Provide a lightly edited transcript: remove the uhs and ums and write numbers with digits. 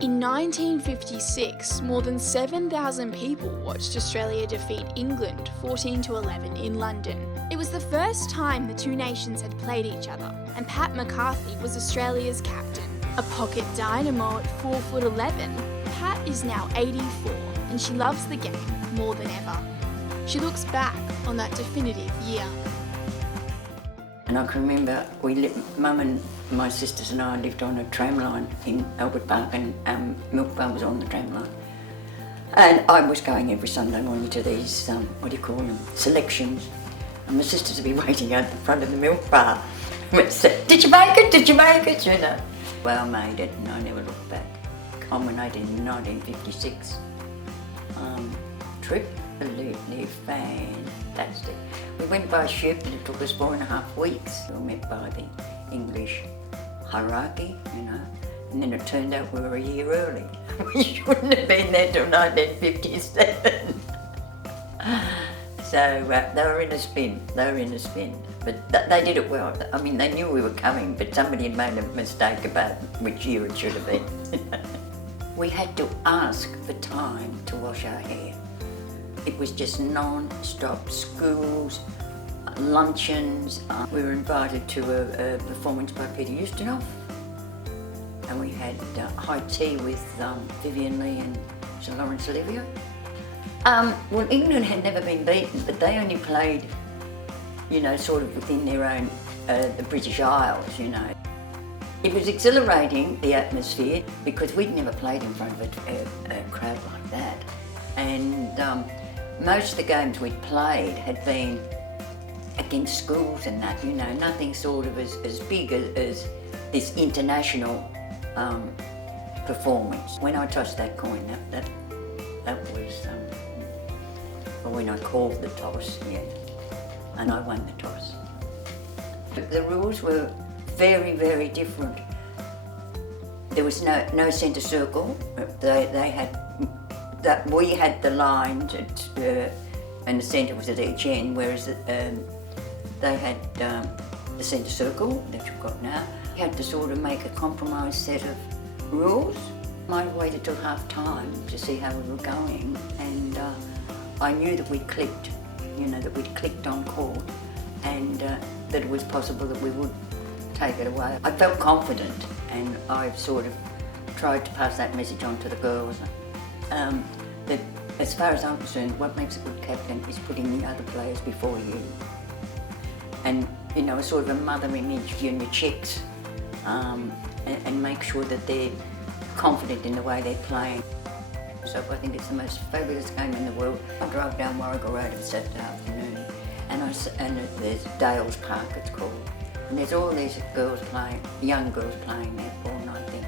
In 1956, more than 7,000 people watched Australia defeat England 14-11 in London. It was the first time the two nations had played each other, and Pat McCarthy was Australia's captain. A pocket dynamo at 4'11", Pat is now 84 and she loves the game more than ever. She looks back on that definitive year. And I can remember Mum and my sisters and I lived on a tram line in Albert Park, and Milk Bar was on the tram line. And I was going every Sunday morning to these, selections. And my sisters would be waiting out the front of the Milk Bar. And say, "Did you make it? Did you make it?" You know. Well, I made it, and I never looked back. Culminated in 1956 trip. Absolutely fantastic. We went by ship and it took us 4.5 weeks. We were met by the English hierarchy, you know, and then it turned out we were a year early. We shouldn't have been there till 1957. So they were in a spin, But they did it well. I mean, they knew we were coming, but somebody had made a mistake about which year it should have been. We had to ask for time to wash our hair. It was just non-stop schools, luncheons. We were invited to a performance by Peter Ustinov, and we had high tea with Vivian Lee and Sir Lawrence Olivier. Well, England had never been beaten, but they only played, you know, sort of within their own, the British Isles, you know. It was exhilarating, the atmosphere, because we'd never played in front of a crowd like that. And most of the games we'd played had been against schools and that, you know, nothing sort of as big as this international performance. When I tossed that coin, that was, when I called the toss, yeah, and I won the toss. The rules were very, very different. There was no centre circle. They had that. We had the lines and the centre was at each end, whereas they had the centre circle that you've got now. You had to sort of make a compromise set of rules. I waited till half time to see how we were going, and I knew that we'd clicked, you know, that we'd clicked on court, and that it was possible that we would take it away. I felt confident, and I sort of tried to pass that message on to the girls. That as far as I'm concerned, what makes a good captain is putting the other players before you. And, you know, sort of a mother image, you and your chicks, and make sure that they're confident in the way they're playing. So I think it's the most fabulous game in the world. I drove down Warrigal Road on Saturday afternoon, and there's Dales Park, it's called. And there's all these girls playing, young girls playing netball, and I think